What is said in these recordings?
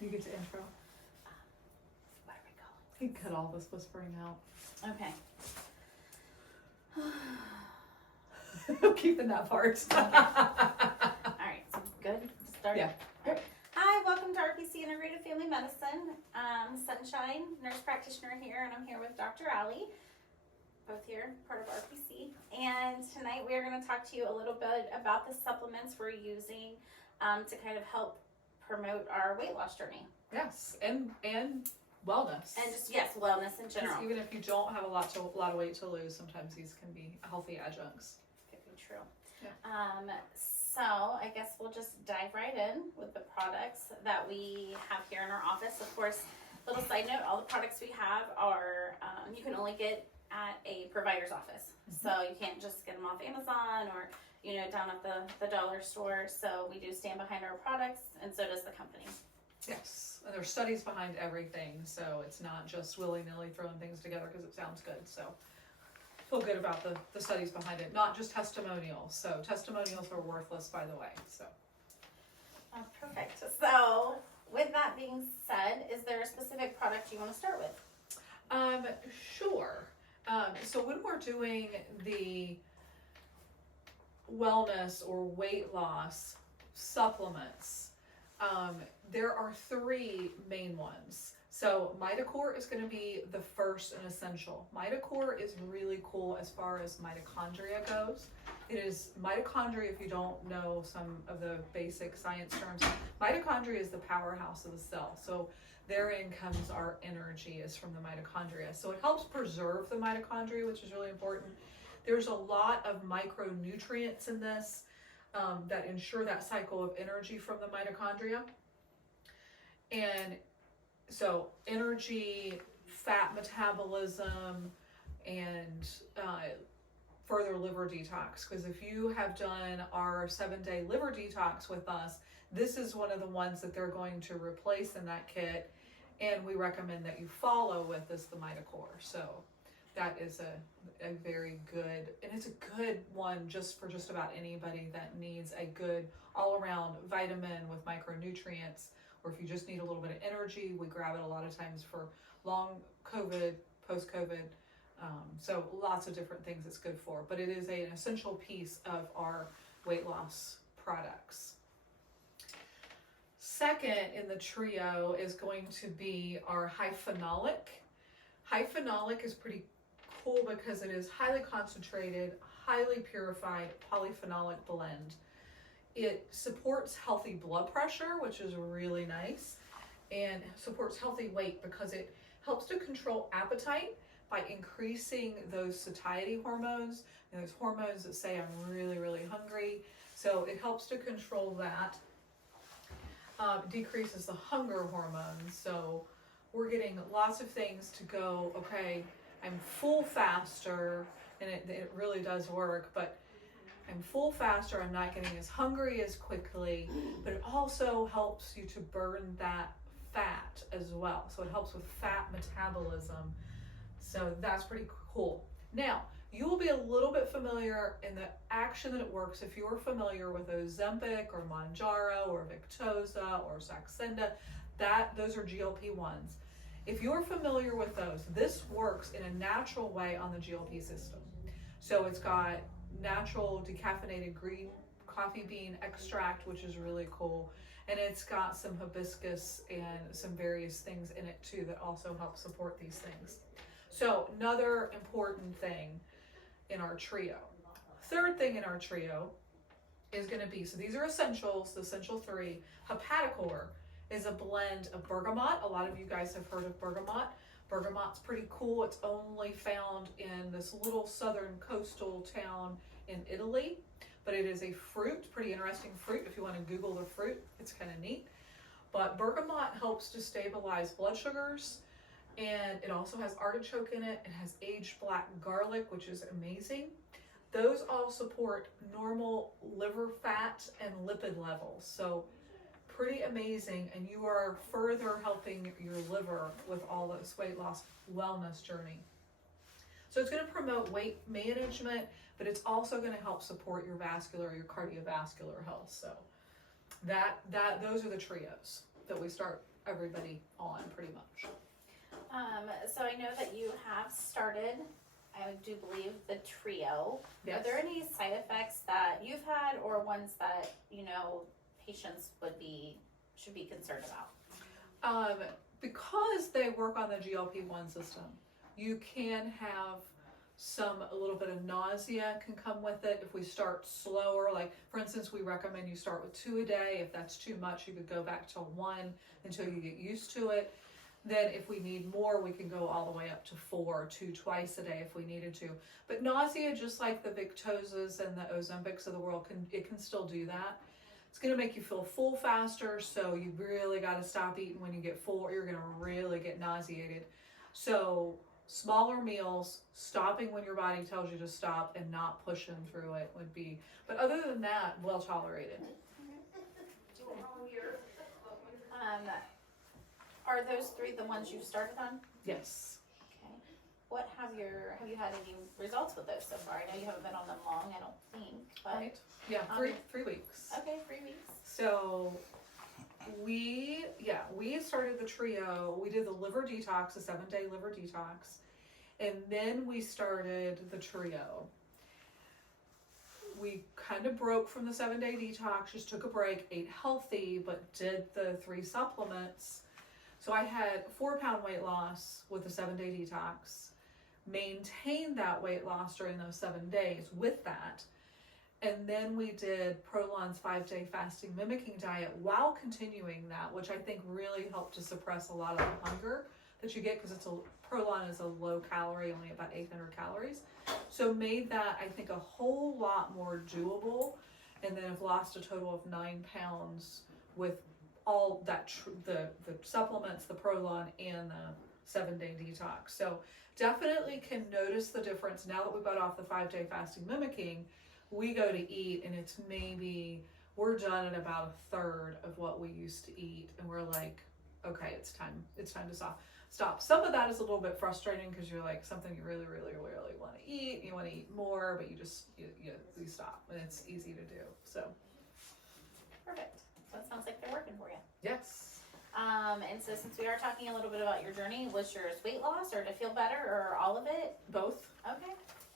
You get to intro. What are we calling? You can cut all this whispering out. Okay. I'm keeping that part. All right, so good. Start. Yeah. Right. Hi, welcome to RPC Integrated Family Medicine. Sunshine, nurse practitioner here, and I'm here with Dr. Ali, both here, part of RPC. And tonight we are going to talk to you a little bit about the supplements we're using to kind of help promote our weight loss journey. Yes, and wellness. And just, yes, wellness in general. Even if you don't have a lot of weight to lose, sometimes these can be healthy adjuncts. Could be true. Yeah. So I guess we'll just dive right in with the products that we have here in our office. Of course, little side note, all the products we have are, you can only get at a provider's office. Mm-hmm. So you can't just get them off Amazon or, down at the dollar store. So we do stand behind our products, and so does the company. Yes, and there's studies behind everything, so it's not just willy-nilly throwing things together because it sounds good. So feel good about the studies behind it, not just testimonials. So testimonials are worthless, by the way. So. Oh, perfect. So with that being said, is there a specific product you want to start with? Sure. So when we're doing the wellness or weight loss supplements, there are three main ones. So Mitocore is going to be the first and essential. Mitocore is really cool as far as mitochondria goes. It is mitochondria, if you don't know some of the basic science terms, mitochondria is the powerhouse of the cell. So therein comes our energy is from the mitochondria. So it helps preserve the mitochondria, which is really important. There's a lot of micronutrients in this that ensure that cycle of energy from the mitochondria. And so energy, fat metabolism, and further liver detox. Because if you have done our 7-day liver detox with us, this is one of the ones that they're going to replace in that kit. And we recommend that you follow with is the Mitocore. So that is a very good, and it's a good one just for just about anybody that needs a good all-around vitamin with micronutrients, or if you just need a little bit of energy. We grab it a lot of times for long COVID, post-COVID, so lots of different things it's good for, but it is an essential piece of our weight loss products. Second in the trio is going to be our high phenolic. High phenolic is pretty cool because it is highly concentrated, highly purified polyphenolic blend. It supports healthy blood pressure, which is really nice, and supports healthy weight because it helps to control appetite by increasing those satiety hormones, and those hormones that say I'm really, really hungry. So it helps to control that. Decreases the hunger hormones. So we're getting lots of things to go, okay, I'm full faster, and it really does work, but I'm full faster, I'm not getting as hungry as quickly, but it also helps you to burn that fat as well. So it helps with fat metabolism. So that's pretty cool. Now, you will be a little bit familiar in the action that it works if you're familiar with Ozempic or Mounjaro or Victoza or Saxenda. Those are GLP-1s. If you're familiar with those, this works in a natural way on the GLP system. So it's got natural decaffeinated green coffee bean extract, which is really cool. And it's got some hibiscus and some various things in it too that also help support these things. So another important thing in our trio. Third thing in our trio is going to be, so these are essentials, the essential three. Hepatocore is a blend of bergamot. A lot of you guys have heard of bergamot. Bergamot's pretty cool. It's only found in this little southern coastal town in Italy, but it is a fruit, pretty interesting fruit. If you want to Google the fruit, it's kind of neat. But bergamot helps to stabilize blood sugars, and it also has artichoke in it. It has aged black garlic, which is amazing. Those all support normal liver fat and lipid levels. So pretty amazing, and you are further helping your liver with all this weight loss wellness journey. So it's going to promote weight management, but it's also going to help support your vascular, your cardiovascular health. So those are the trios that we start everybody on pretty much. So I know that you have started, I do believe, the trio. Yes. Are there any side effects that you've had or ones that, patients should be concerned about? Because they work on the GLP-1 system, you can have a little bit of nausea can come with it if we start slower. Like, for instance, we recommend you start with 2 a day. If that's too much, you could go back to 1 until you get used to it. Then if we need more, we can go all the way up to 4, 2 twice a day if we needed to. But nausea, just like the Victosas and the Ozempics of the world, can still do that. It's going to make you feel full faster, so you really got to stop eating when you get full, or you're going to really get nauseated. So smaller meals, stopping when your body tells you to stop, and not pushing through it would be. But other than that, well tolerated. Are those 3 the ones you've started on? Yes. Okay. What have you had any results with those so far? I know you haven't been on them long, I don't think. But, Right. Yeah, 3 weeks. Okay, 3 weeks. So we started the trio. We did the liver detox, a 7-day liver detox, and then we started the trio. We kind of broke from the 7-day detox, just took a break, ate healthy, but did the 3 supplements. So I had 4-pound weight loss with the 7-day detox, maintained that weight loss during those 7 days with that. And then we did Prolon's 5-day fasting mimicking diet while continuing that, which I think really helped to suppress a lot of the hunger that you get, because Prolon is a low calorie, only about 800 calories. So made that, I think, a whole lot more doable. And then I've lost a total of 9 pounds with all that, the supplements, the Prolon, and the 7-day detox. So definitely can notice the difference now that we got off the 5-day fasting mimicking. We go to eat, and it's maybe, we're done at about 1/3 of what we used to eat, and we're like, okay, it's time to stop. Some of that is a little bit frustrating, because you're like, something you really, really, really want to eat, you want to eat more, but you stop, and it's easy to do. So Perfect. So it sounds like they're working for you. yes. And so since we are talking a little bit about your journey, was yours weight loss or to feel better or all of it? Both. Okay.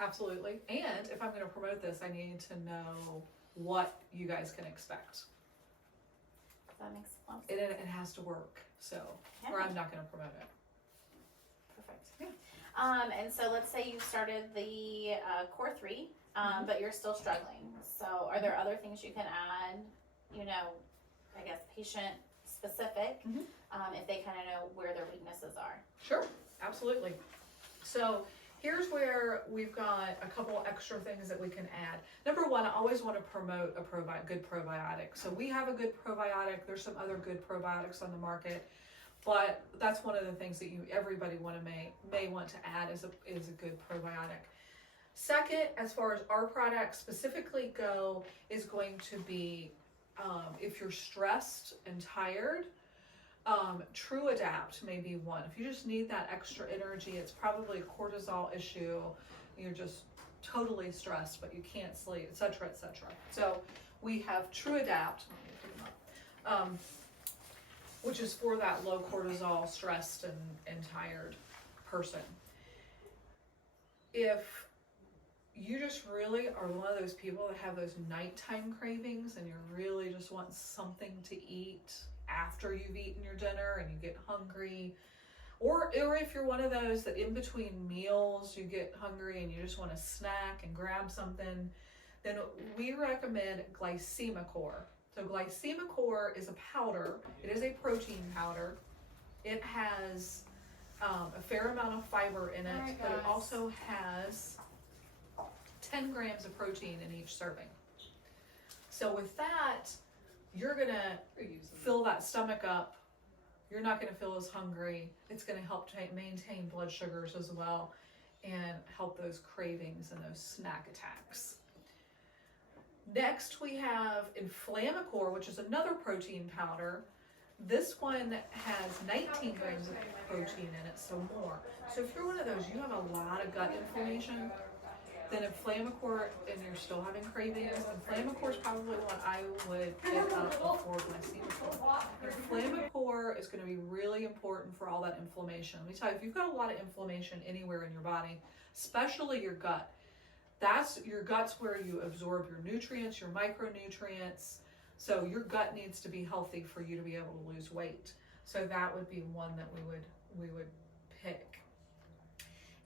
Absolutely. And if I'm going to promote this, I need to know what you guys can expect. That makes sense. It has to work, so, or I'm not going to promote it. Perfect. Yeah. And so let's say you started the core 3, but you're still struggling. So are there other things you can add, I guess patient specific, if they kind of know where their weaknesses are? Sure, absolutely. So here's where we've got a couple extra things that we can add. Number 1, I always want to promote a good probiotic. So we have a good probiotic. There's some other good probiotics on the market, but that's one of the things that everybody may want to add is a good probiotic. Second, as far as our products specifically go, is going to be if you're stressed and tired, True Adapt may be one. If you just need that extra energy, it's probably a cortisol issue. You're just totally stressed, but you can't sleep, etc., etc. So we have True Adapt, which is for that low cortisol, stressed and tired person. If you just really are one of those people that have those nighttime cravings and you really just want something to eat after you've eaten your dinner and you get hungry, or if you're one of those that in between meals you get hungry and you just want to snack and grab something, then we recommend Glycemicor. So Glycemicor is a powder. It is a protein powder. It has a fair amount of fiber in it, but it also has 10 grams of protein in each serving. So with that, you're gonna fill that stomach up. You're not gonna feel as hungry. It's gonna help to maintain blood sugars as well and help those cravings and those snack attacks. Next, we have Inflammicor, which is another protein powder. This one has 19 grams of protein in it, so more. So if you're one of those, you have a lot of gut inflammation, Then Inflamacor, and you're still having cravings, Inflamacor is probably what I would pick up before glycemicor. Inflamacor is going to be really important for all that inflammation. Let me tell you, if you've got a lot of inflammation anywhere in your body, especially your gut, your gut's where you absorb your nutrients, your micronutrients. So your gut needs to be healthy for you to be able to lose weight. So that would be one that we would pick.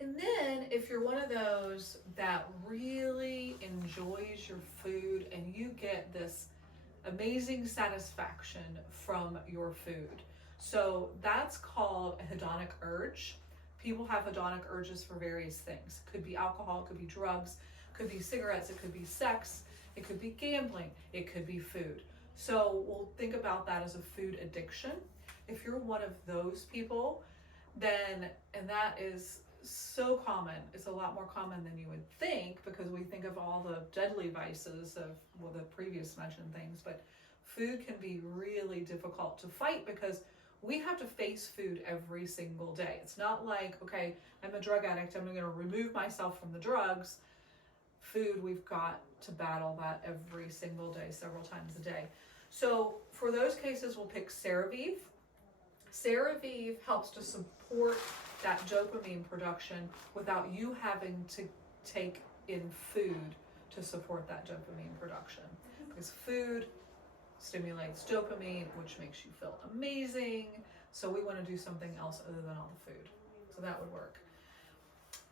And then if you're one of those that really enjoys your food and you get this amazing satisfaction from your food. So that's called a hedonic urge. People have hedonic urges for various things. It could be alcohol, it could be drugs, it could be cigarettes, it could be sex, it could be gambling, it could be food. So we'll think about that as a food addiction. If you're one of those people, then, and that is so common, it's a lot more common than you would think, because we think of all the deadly vices of, well, the previous mentioned things, but food can be really difficult to fight because we have to face food every single day. It's not like, okay, I'm a drug addict, I'm going to remove myself from the drugs. Food, we've got to battle that every single day, several times a day. So for those cases, we'll pick CeraVive. CeraVive helps to support that dopamine production without you having to take in food to support that dopamine production. Because food stimulates dopamine, which makes you feel amazing. So we want to do something else other than all the food. So that would work.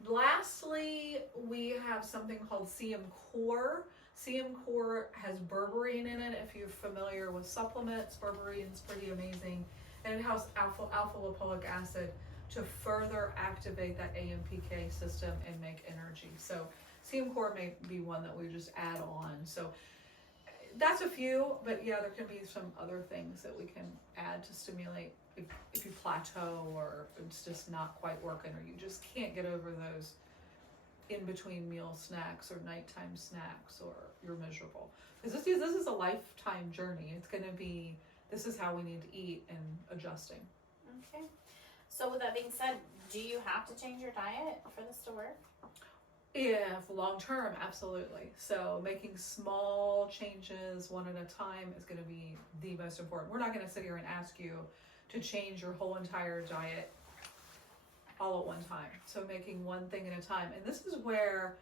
Lastly, we have something called CM Core. CM Core has berberine in it. If you're familiar with supplements, berberine is pretty amazing. And it has alpha lipoic acid to further activate that AMPK system and make energy. So CM Core may be one that we just add on. So that's a few, but yeah, there can be some other things that we can add to stimulate if you plateau or it's just not quite working or you just can't get over those in between meal snacks or nighttime snacks or you're miserable. Because this is a lifetime journey. It's going to be, this is how we need to eat and adjusting. Okay. So with that being said, do you have to change your diet for this to work? Yeah, for long term, absolutely. So making small changes one at a time is going to be the most important. We're not going to sit here and ask you to change your whole entire diet all at one time. So making one thing at a time. And this is where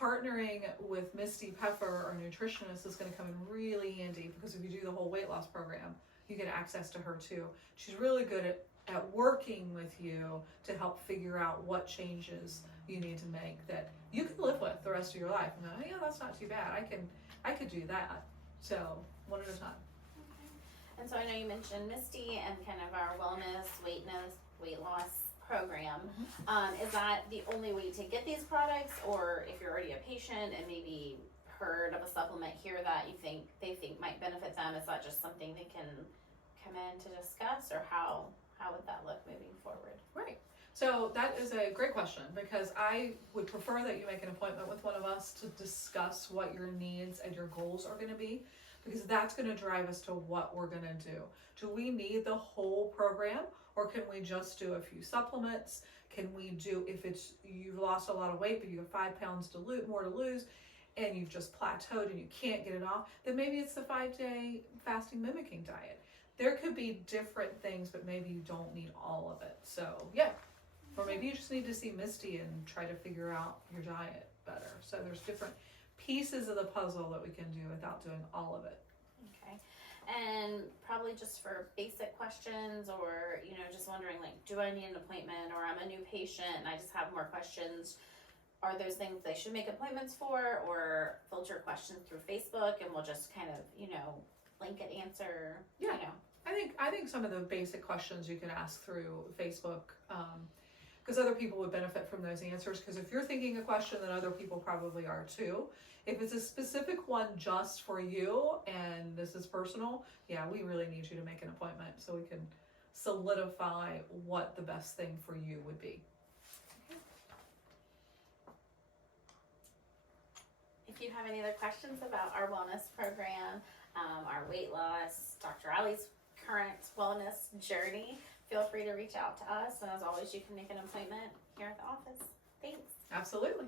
partnering with Misty Peffer, our nutritionist, is going to come in really handy, because if you do the whole weight loss program, you get access to her too. She's really good at working with you to help figure out what changes you need to make that you can live with the rest of your life. And go, yeah, that's not too bad. I could do that. So one at a time. Okay. And so I know you mentioned Misty and kind of our wellness, weight loss program. Is that the only way to get these products, or if you're already a patient and maybe heard of a supplement here that they think might benefit them, is that just something they can come in to discuss, or how would that look moving forward? Right. So that is a great question, because I would prefer that you make an appointment with one of us to discuss what your needs and your goals are going to be, because that's going to drive us to what we're going to do. Do we need the whole program, or can we just do a few supplements? Can we do, if it's you've lost a lot of weight but you have 5 pounds more to lose and you've just plateaued and you can't get it off, then maybe it's the 5-day fasting mimicking diet. There could be different things, but maybe you don't need all of it. So yeah, or maybe you just need to see Misty and try to figure out your diet better. So there's different pieces of the puzzle that we can do without doing all of it. Okay. And probably just for basic questions, or just wondering, like, do I need an appointment, or I'm a new patient and I just have more questions, are those things they should make appointments for, or filter questions through Facebook and we'll just kind of blanket answer? Yeah. I think some of the basic questions you can ask through Facebook, because other people would benefit from those answers. Because if you're thinking a question, then other people probably are too. If it's a specific one just for you and this is personal, yeah, we really need you to make an appointment so we can solidify what the best thing for you would be. Okay. If you have any other questions about our wellness program, our weight loss, Dr. Ali's current wellness journey, feel free to reach out to us. And as always, you can make an appointment here at the office. Thanks. Absolutely.